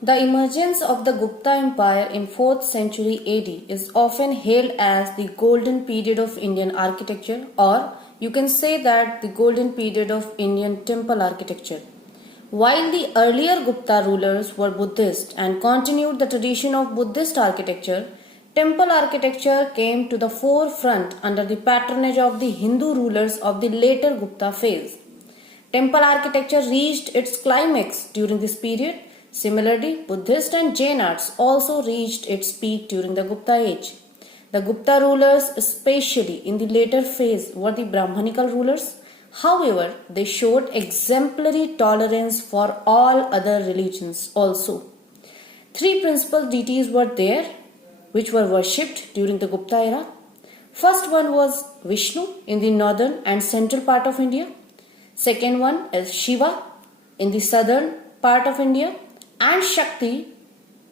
The emergence of the Gupta Empire in 4th century AD is often hailed as the golden period of Indian architecture, or you can say that the golden period of Indian temple architecture. While the earlier Gupta rulers were Buddhist and continued the tradition of Buddhist architecture, temple architecture came to the forefront under the patronage of the Hindu rulers of the later Gupta phase. Temple architecture reached its climax during this period. Similarly, Buddhist and Jain arts also reached its peak during the Gupta age. The Gupta rulers, especially in the later phase, were the Brahmanical rulers. However, they showed exemplary tolerance for all other religions also. Three principal deities were there which were worshipped during the Gupta era. First one was Vishnu in the northern and central part of India. Second one is Shiva in the southern part of India, and Shakti,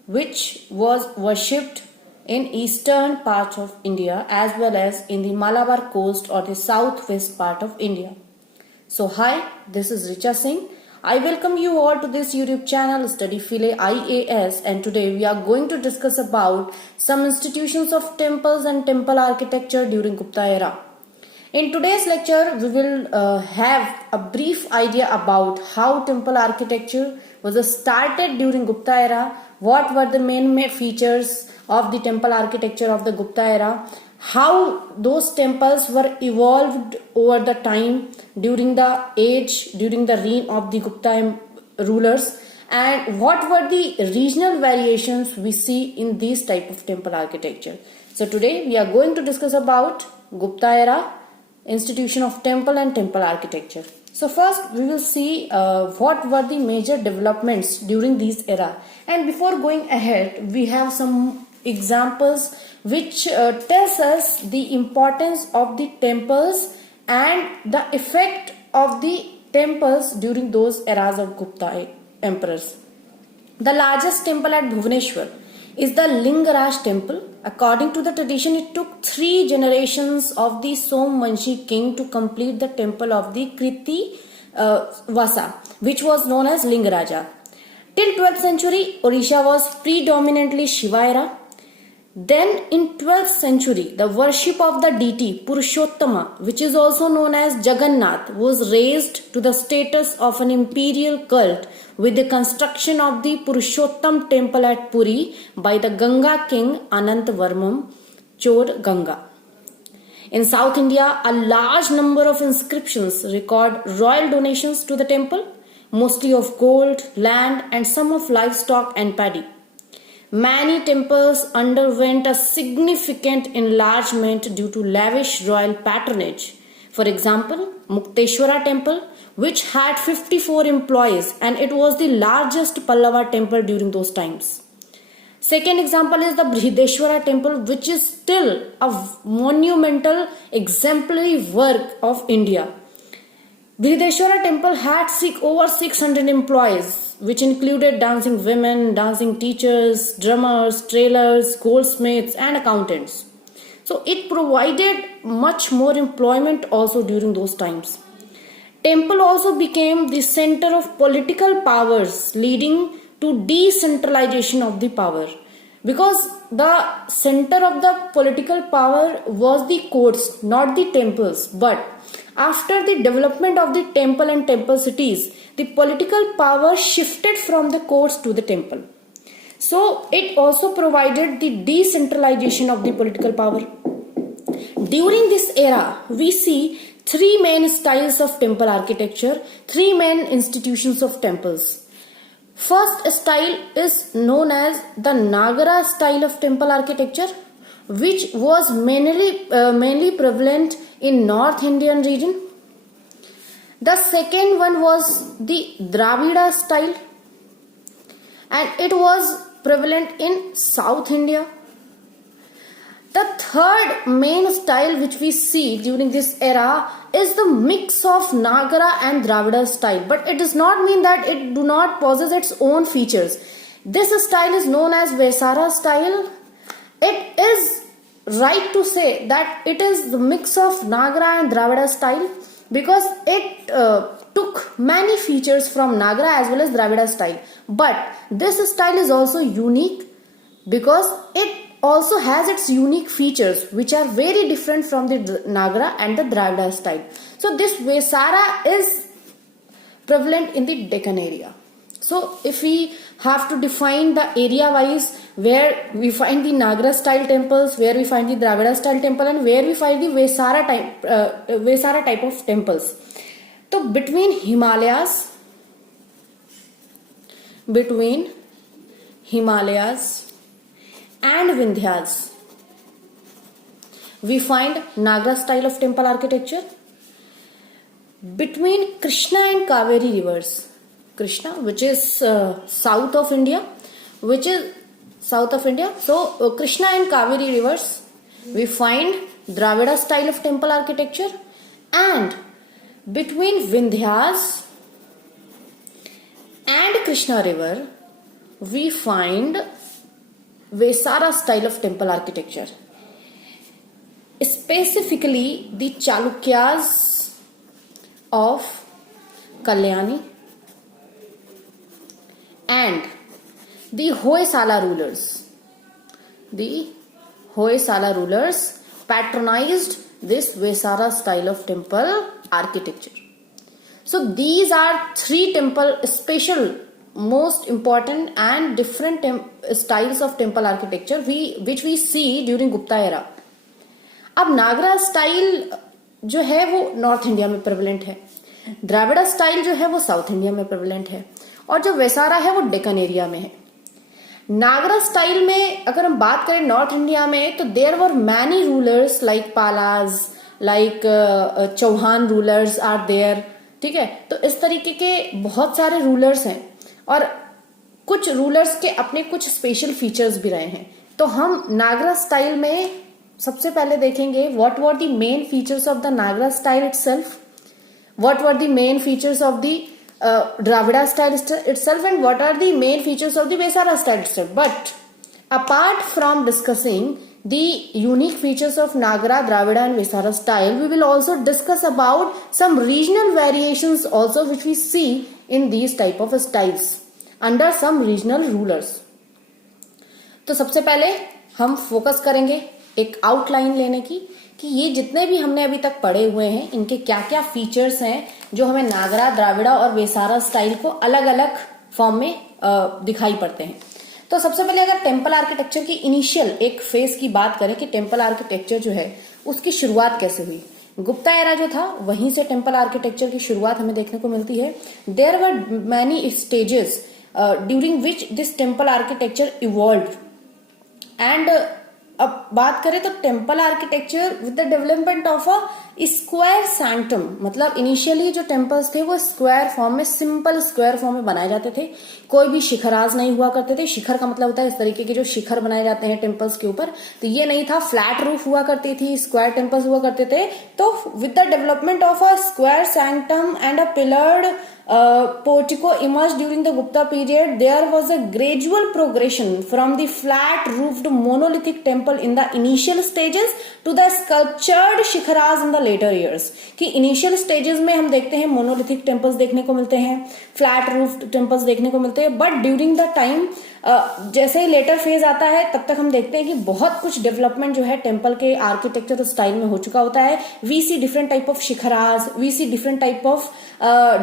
which was worshipped in eastern part of India as well as in the Malabar coast or the southwest part of India. So hi, this is Richa Singh. I welcome you all to this YouTube channel Study File IAS, and today we are going to discuss about some institutions of temples and temple architecture during Gupta era. In today's lecture, we will have a brief idea about how temple architecture was started during Gupta era, what were the main features of the temple architecture of the Gupta era, how those temples were evolved over the time during the reign of the Gupta rulers, and what were the regional variations we see in these type of temple architecture. So today we are going to discuss about Gupta era, institution of temple and temple architecture. So first we will see what were the major developments during this era, and before going ahead we have some examples which tells us the importance of the temples and the effect of the temples during those eras of Gupta emperors. The largest temple at Bhubaneswar is the Lingaraj temple. According to the tradition, it took 3 generations of the Somvanshi king to complete the temple of the Kriti Vasa, which was known as Lingaraja. Till 12th century, Odisha was predominantly Shiva era. Then in 12th century, the worship of the deity Purushottama, which is also known as Jagannath, was raised to the status of an imperial cult with the construction of the Purushottam temple at Puri by the Ganga king Anantvarman Chod Ganga. In South India, a large number of inscriptions record royal donations to the temple, mostly of gold, land, and some of livestock and paddy. Many temples underwent a significant enlargement due to lavish royal patronage. For example, Mukteshwara temple, which had 54 employees, and it was the largest Pallava temple during those times. Second example is the Brihadeshwara temple, which is still a monumental exemplary work of India. Brihadeshwara temple had over 600 employees, which included dancing women, dancing teachers, drummers, trailers, goldsmiths, and accountants. So it provided much more employment also during those times. Temple also became the center of political powers, leading to decentralization of the power. Because the center of the political power was the courts, not the temples. But after the development of the temple and temple cities, the political power shifted from the courts to the temple. So it also provided the decentralization of the political power. During this era, we see 3 main styles of temple architecture, 3 main institutions of temples. First style is known as the Nagara style of temple architecture, which was mainly prevalent in North Indian region. The second one was the Dravida style, and it was prevalent in South India. The third main style which we see during this era is the mix of Nagara and Dravida style, but it does not mean that it do not possess its own features. This style is known as Vesara style. It is right to say that it is the mix of Nagara and Dravida style because it took many features from Nagara as well as Dravida style. But this style is also unique because it also has its unique features which are very different from the Nagara and the Dravida style. So this Vesara is prevalent in the Deccan area. So if we have to define the area wise where we find the Nagara style temples, where we find the Dravida style temple, and where we find the Vesara type of temples. So between Himalayas and Vindhyas, we find Nagara style of temple architecture. Between Krishna and Kaveri rivers, Krishna, which is south of India, so Krishna and Kaveri rivers, we find Dravida style of temple architecture. And between Vindhyas and Krishna river, we find Vesara style of temple architecture. Specifically the Chalukyas of Kalyani and the Hoysala rulers patronized this Vesara style of temple architecture. So these are three special, most important and different styles of temple architecture which we see during Gupta era. अब नागरा style जो है वो north India में prevalent है, Dravida style जो है वो south India में प्रेवलेंट है, और जो वेसारा है वो डेक्कन एरिया में है. नागरा स्टाइल में अगर हम बात करें नॉर्थ इंडिया में, तो there were many rulers like Palas, like Chauhan rulers are there. ठीक है, तो इस तरीके के बहुत सारे रूलर्स हैं और कुछ रूलर्स के अपने कुछ स्पेशल फीचर्स भी रहे हैं. तो हम नागरा स्टाइल में सबसे पहले देखेंगे what were the main features of the Nagara style itself, what were the main features of the Dravida style itself, and what are the main features of the Vesara style itself. But apart from discussing the unique features of Nagara, Dravida and Vesara style, we will also discuss about some regional variations also which we see in these type of styles under some regional rulers. तो सबसे पहले हम focus करेंगे एक outline लेने की कि ये जितने भी हमने अभी तक पढ़े हुए हैं इनके क्या क्या फीचर्स हैं जो हमें नागरा, द्राविड़ा और वेसारा स्टाइल को अलग अलग फॉर्म में दिखाई पड़ते हैं. तो सबसे पहले अगर टेम्पल आर्किटेक्चर की इनिशियल एक फेज की बात करें कि टेम्पल आर्किटेक्चर जो है उसकी शुरुआत कैसे हुई, गुप्ता एरा जो था वहीं से टेम्पल आर्किटेक्चर की शुरुआत हमें देखने को मिलती है. There were many stages during which this temple architecture evolve. And अब बात करें तो temple architecture with the development of a square sanctum, मतलब इनिशियली जो टेम्पल्स थे वो स्क्वायर फॉर्म में, सिंपल स्क्वायर फॉर्म में बनाए जाते थे. कोई भी शिखराज नहीं हुआ करते थे. शिखर का मतलब होता है इस तरीके के जो शिखर बनाए जाते हैं टेम्पल्स के ऊपर, तो ये नहीं था. फ्लैट रूफ हुआ करती थी, स्क्वायर टेम्पल्स हुआ करते थे. तो with the development of a square sanctum and a pillared portico emerged during the Gupta period, there was a gradual progression from the flat roofed monolithic temple in the initial stages to the sculptured shikharas in the later years. कि initial stages में हम देखते हैं monolithic temples देखने को मिलते हैं, flat roofed temples देखने को मिलते हैं, but during the time जैसे ही लेटर फेज आता है तब तक हम देखते हैं कि बहुत कुछ डेवलपमेंट जो है टेम्पल के आर्किटेक्चर स्टाइल में हो चुका होता है. We see different type of shikharas, we see different type of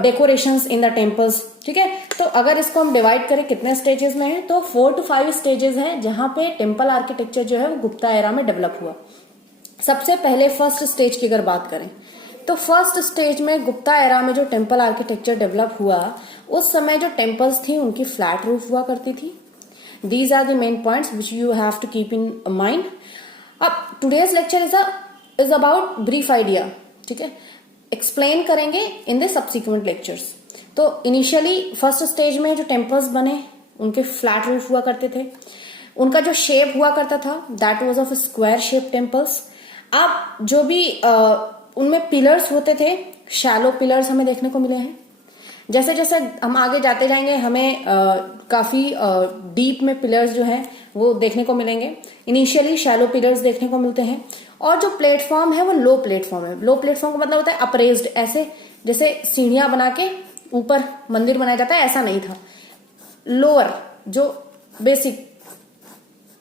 decorations in the temples. ठीक है, तो अगर इसको हम डिवाइड करें कितने स्टेजेस में है, तो 4 to 5 स्टेजेस हैं जहां पे टेम्पल आर्किटेक्चर जो है वो गुप्ता एरा में डेवलप हुआ. सबसे पहले फर्स्ट स्टेज की अगर बात करें तो फर्स्ट स्टेज में गुप्ता एरा में जो टेम्पल आर्किटेक्चर डेवलप हुआ उस समय जो टेम्पल्स थी उनकी फ्लैट रूफ हुआ करती थी. These are the main points which you have to keep in mind. अब today's lecture is about brief idea. ठीक है, एक्सप्लेन करेंगे इन द सब्सिक्वेंट लेक्चर्स. तो इनिशियली फर्स्ट स्टेज में जो टेम्पल्स बने उनके फ्लैट रूफ हुआ करते थे. उनका जो शेप हुआ करता था that was of square shape temples. अब जो भी उनमें पिलर्स होते थे, शैलो पिलर्स हमें देखने को मिले हैं. जैसे जैसे हम आगे जाते जाएंगे हमें काफी डीप में पिलर्स जो हैं वो देखने को मिलेंगे. इनिशियली शैलो पिलर्स देखने को मिलते हैं और जो प्लेटफॉर्म है वो लो प्लेटफॉर्म है. लो प्लेटफॉर्म का मतलब होता है अप्रेज्ड, ऐसे जैसे सीढ़ियां बना के ऊपर मंदिर बनाया जाता है, ऐसा नहीं था। लोअर जो बेसिक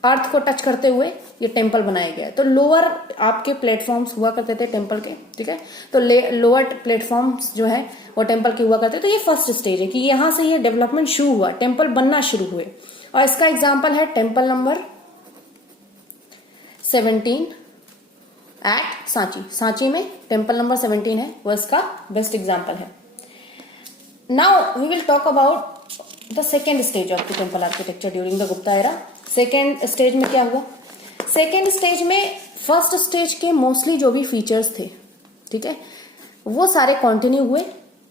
अर्थ को टच करते हुए ये टेम्पल बनाया गया है। तो लोअर आपके प्लेटफॉर्म्स हुआ करते थे टेम्पल के, ठीक है। तो लोअर प्लेटफॉर्म्स जो है वो टेम्पल के हुआ करते। तो ये फर्स्ट स्टेज है कि यहां से ये डेवलपमेंट शुरू हुआ, टेम्पल बनना शुरू हुए। और इसका एग्जाम्पल है temple number 17 at Sanchi. Sanchi में टेम्पल नंबर 17 है, वो इसका बेस्ट एग्जाम्पल है। Now we will talk about the second stage of the temple architecture during the Gupta era. Second stage में क्या हुआ? सेकेंड स्टेज में फर्स्ट स्टेज के मोस्टली जो भी फीचर्स थे, ठीक है, वो सारे कंटिन्यू हुए।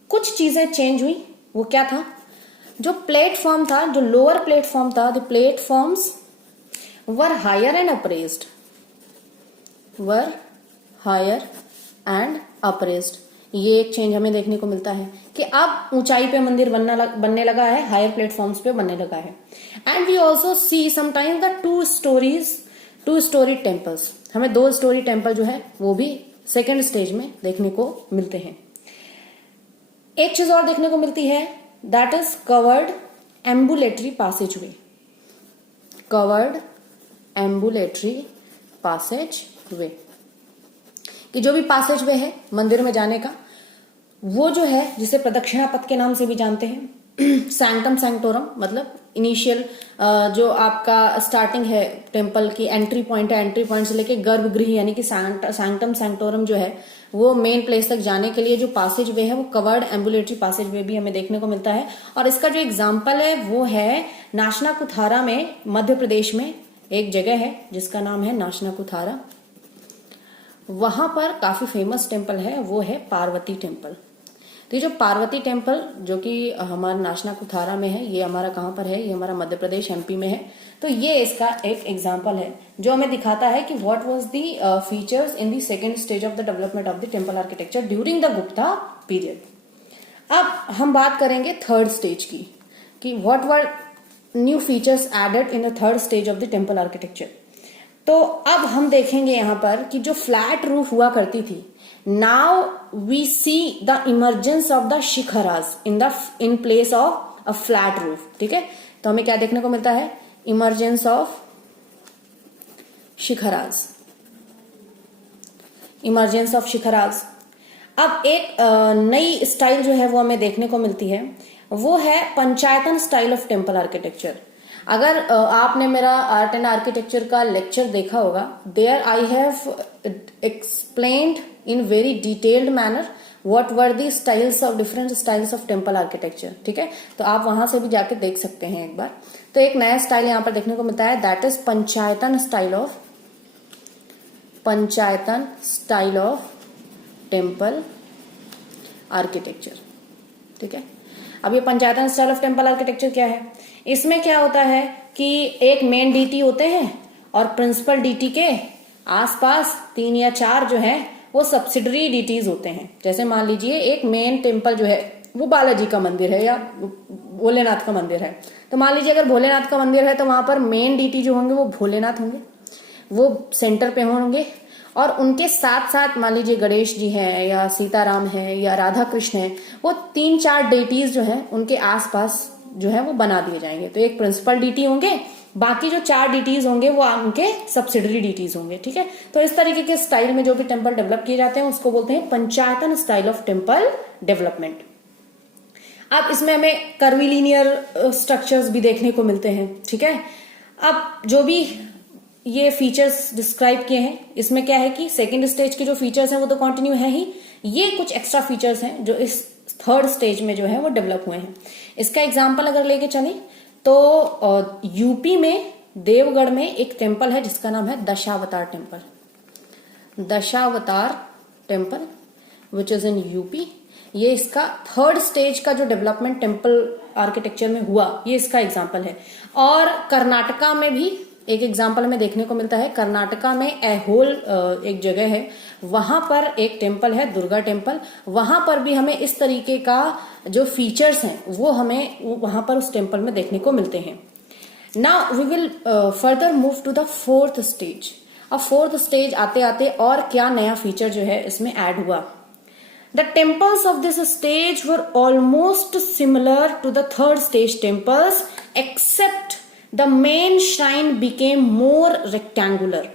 कुछ चीजें चेंज हुई। वो क्या था? जो प्लेटफॉर्म था, जो लोअर प्लेटफॉर्म था, the platforms were higher and upraised, were higher and upraised. ये एक चेंज हमें देखने को मिलता है कि अब ऊंचाई पे मंदिर बनने लगा है, हायर प्लेटफॉर्म्स पे बनने लगा है। And we also see sometimes the two storey temples. हमें 2 स्टोरी टेम्पल जो है वो भी सेकेंड स्टेज में देखने को मिलते हैं। एक चीज और देखने को मिलती है, that is covered ambulatory passageway. Covered ambulatory passageway, कि जो भी पासेज वे है मंदिर में जाने का, वो जो है जिसे प्रदक्षिणा पथ के नाम से भी जानते हैं, सैंक्टम सैंक्टोरम, मतलब इनिशियल जो आपका स्टार्टिंग है टेम्पल की, एंट्री पॉइंट है, एंट्री पॉइंट से लेके गर्भगृह यानी कि सैंक्टम सैंक्टोरम जो है वो मेन प्लेस तक जाने के लिए जो पासेज वे है वो कवर्ड एम्बुलेटरी पासेज वे भी हमें देखने को मिलता है। और इसका जो एग्जाम्पल है वो है नाशनाकुथारा में, मध्य प्रदेश में एक जगह है जिसका नाम है नाशनाकुथारा। वहां पर काफी फेमस टेम्पल है, वो है पार्वती टेम्पल। तो ये जो पार्वती टेम्पल जो कि हमारा नाशनाकुथारा में है, ये हमारा कहाँ पर है? ये हमारा मध्य प्रदेश एमपी में है। तो ये इसका एक एग्जाम्पल है जो हमें दिखाता है कि what was the features in the second stage of the development of the temple architecture during the Gupta period. अब हम बात करेंगे थर्ड स्टेज की, कि what were new features added in the third stage of the temple architecture. तो अब हम देखेंगे यहां पर कि जो फ्लैट रूफ हुआ करती थी, now we see the emergence of the shikharas in place of a flat roof, ठीक है। तो हमें क्या देखने को मिलता है? Emergence of shikharas, emergence of shikharas. अब एक नई स्टाइल जो है वो हमें देखने को मिलती है, वो है Panchayatana style of temple architecture. अगर आपने मेरा आर्ट एंड आर्किटेक्चर का लेक्चर देखा होगा, there I have explained in very detailed manner what were the styles of different styles of temple architecture, ठीक है। तो आप वहां से भी जाके देख सकते हैं एक बार। तो एक नया स्टाइल यहाँ पर देखने को मिलता है, that is panchayatana style of temple architecture, ठीक है। अब ये panchayatana style of temple architecture क्या है? इसमें क्या होता है कि एक मेन डीटी होते हैं और प्रिंसिपल डीटी के आसपास 3 या 4 जो है वो सब्सिडरी डीटीज होते हैं। जैसे मान लीजिए एक मेन टेम्पल जो है वो बालाजी का मंदिर है या भोलेनाथ का मंदिर है। तो मान लीजिए अगर भोलेनाथ का मंदिर है तो वहां पर मेन डीटी जो होंगे वो भोलेनाथ होंगे, वो सेंटर पे होंगे। और उनके साथ साथ मान लीजिए गणेश जी हैं या सीताराम है या राधा कृष्ण है, वो 3-4 डेटीज जो है उनके आसपास जो है वो बना दिए जाएंगे। तो एक प्रिंसिपल डीटी होंगे, बाकी जो 4 डीटीज होंगे वो उनके सब्सिडरी डीटीज होंगे, ठीक है। तो इस तरीके के स्टाइल में जो भी टेम्पल डेवलप किए जाते हैं उसको बोलते हैं पंचायतन स्टाइल ऑफ टेम्पल डेवलपमेंट। अब इसमें हमें कर्विलीनियर स्ट्रक्चर्स भी देखने को मिलते हैं, ठीक है। अब जो भी ये फीचर्स डिस्क्राइब किए हैं, इसमें क्या है कि सेकेंड स्टेज के जो फीचर्स हैं वो तो कंटिन्यू है ही, ये कुछ एक्स्ट्रा फीचर्स हैं जो इस थर्ड स्टेज में जो है वो डेवलप हुए हैं। इसका एग्जाम्पल अगर लेके चलें तो यूपी में देवगढ़ में एक टेम्पल है जिसका नाम है Dashavatar temple. Dashavatar temple which is in UP. ये इसका थर्ड स्टेज का जो डेवलपमेंट टेम्पल आर्किटेक्चर में हुआ, ये इसका एग्जाम्पल है। और कर्नाटका में भी एक एग्जाम्पल हमें देखने को मिलता है। कर्नाटका में ऐहोल एक जगह है, वहां पर एक टेम्पल है दुर्गा टेम्पल। वहां पर भी हमें इस तरीके का जो फीचर्स हैं वो हमें वहां पर उस टेम्पल में देखने को मिलते हैं। Now we will further move to the fourth stage. अब फोर्थ स्टेज आते आते और क्या नया फीचर जो है इसमें ऐड हुआ। The temples of this stage were almost similar to the third stage temples, except the main shrine became more rectangular.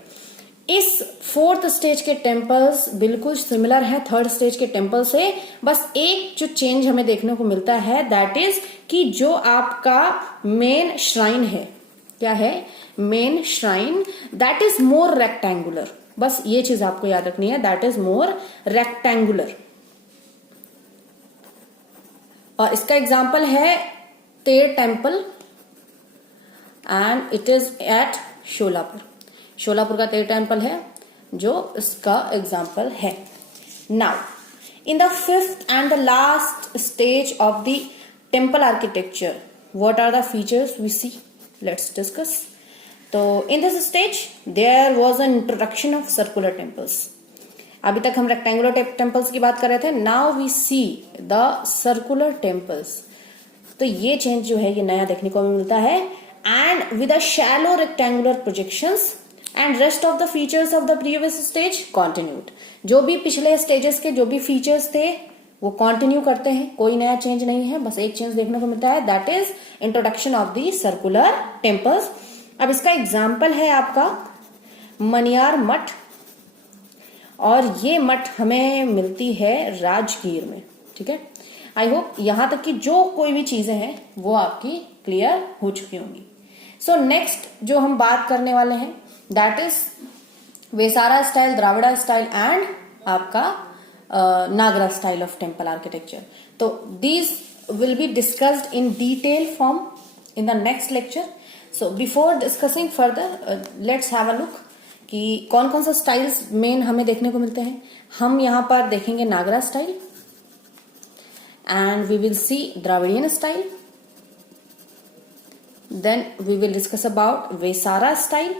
इस फोर्थ स्टेज के टेम्पल्स बिल्कुल सिमिलर है थर्ड स्टेज के टेम्पल से, बस एक जो चेंज हमें देखने को मिलता है दैट इज कि जो आपका मेन श्राइन है, क्या है, main shrine, that is more rectangular. बस ये चीज आपको याद रखनी है, दैट इज मोर रेक्टेंगुलर. और इसका एग्जाम्पल है Ter temple and it is at Sholapur. Sholapur का तेर टेम्पल है जो इसका एग्जाम्पल है. Now in the fifth and the last stage of the temple architecture, what are the features we see, let's discuss. तो in this stage there was an introduction of circular temples. अभी तक हम rectangular temples की बात कर रहे थे, now we see the circular temples. तो ये चेंज जो है ये नया देखने को मिलता है. And with a shallow rectangular projections and rest of the features of the previous stage continued. जो भी पिछले स्टेजेस के जो भी फीचर्स थे वो कंटिन्यू करते हैं, कोई नया चेंज नहीं है, बस एक चेंज देखने को मिलता है, that is introduction of the circular temples. अब इसका एग्जाम्पल है आपका मनियार मठ, और ये मठ हमें मिलती है राजगीर में. ठीक है, आई होप यहां तक कि जो कोई भी चीजें हैं वो आपकी क्लियर हो चुकी होंगी. सो नेक्स्ट जो हम बात करने वाले हैं that is Vesara style, Dravida style and आपका नागरा स्टाइल ऑफ टेम्पल आर्किटेक्चर. तो these will be discussed in detail form in the next lecture. So before discussing further let's have a look कि कौन कौन सा स्टाइल्स मेन हमें देखने को मिलते हैं. हम यहां पर देखेंगे Nagara style and we will see Dravidian style. Then we will discuss about Vesara style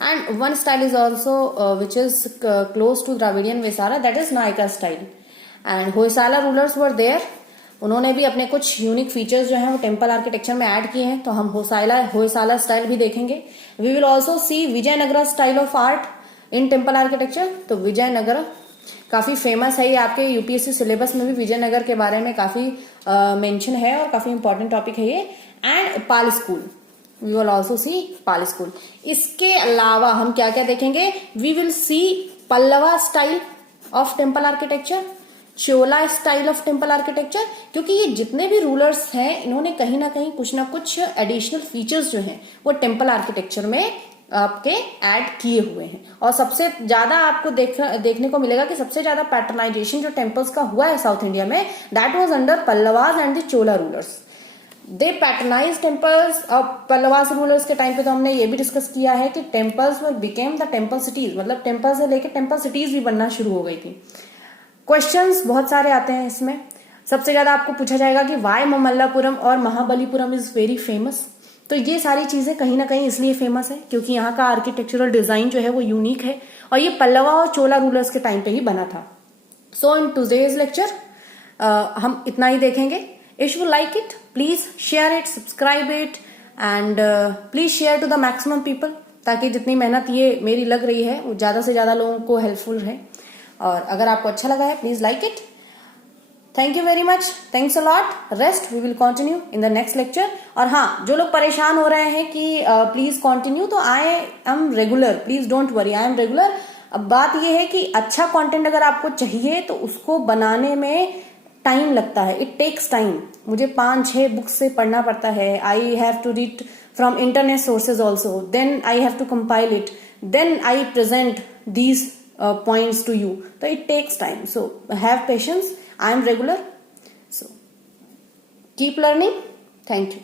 and one style is also which is close to Dravidian Vesara, that is Nayaka style. And Hoysala rulers were there, उन्होंने भी अपने कुछ यूनिक फीचर्स जो हैं वो temple architecture में add किए हैं, तो हम होयसाला स्टाइल भी देखेंगे. We will also see Vijayanagara style of art in temple architecture. तो विजयनगरा काफी फेमस है, ये आपके यूपीएससी सिलेबस में भी विजयनगर के बारे में काफी मेंशन है और काफी इंपॉर्टेंट टॉपिक है ये. And Pala school, we will also see Pala school. इसके अलावा हम क्या क्या देखेंगे, we will see Pallava style of temple architecture, Chola style of temple architecture, क्योंकि ये जितने भी रूलर्स हैं इन्होंने कहीं ना कहीं कुछ ना कुछ एडिशनल फीचर्स जो हैं वो टेम्पल आर्किटेक्चर में आपके ऐड किए हुए हैं. और सबसे ज्यादा आपको देखने को मिलेगा कि सबसे ज्यादा पैटर्नाइजेशन जो टेम्पल्स का हुआ है साउथ इंडिया में, that was under Pallavas and the Chola rulers. They patronise temples. और पल्लवास रूलर्स के टाइम पे तो हमने ये भी डिस्कस किया है कि टेम्पल्स में बिकेम द टेम्पल सिटीज, मतलब टेम्पल से लेकर टेम्पल सिटीज भी बनना शुरू हो गई थी. क्वेश्चंस बहुत सारे आते हैं इसमें. सबसे ज्यादा आपको पूछा जाएगा कि वाई ममल्लापुरम और महाबलीपुरम इज वेरी फेमस. तो ये सारी चीजें कहीं ना कहीं इसलिए फेमस है क्योंकि यहाँ का आर्किटेक्चरल डिजाइन जो है वो यूनिक है और ये पल्लवा और चोला रूलर्स के टाइम पे ही बना था. सो इन टुडेज लेक्चर हम इतना ही देखेंगे. If you like it please share it, subscribe it and please share to the maximum people, ताकि जितनी मेहनत ये मेरी लग रही है वो ज्यादा से ज्यादा लोगों को हेल्पफुल है. और अगर आपको अच्छा लगा है please like it. Thank you very much, thanks a lot. Rest we will continue in the next lecture. और हाँ, जो लोग परेशान हो रहे हैं कि प्लीज कंटिन्यू, तो I am regular, please don't worry, I am regular. अब बात यह है कि अच्छा कंटेंट अगर आपको चाहिए तो उसको बनाने में टाइम लगता है, इट टेक्स टाइम. मुझे 5-6 बुक्स से पढ़ना पड़ता है. I have to read from internet sources also, then I have to compile it, then I present these points to you. So it takes time. So have patience. I am regular. So keep learning. Thank you.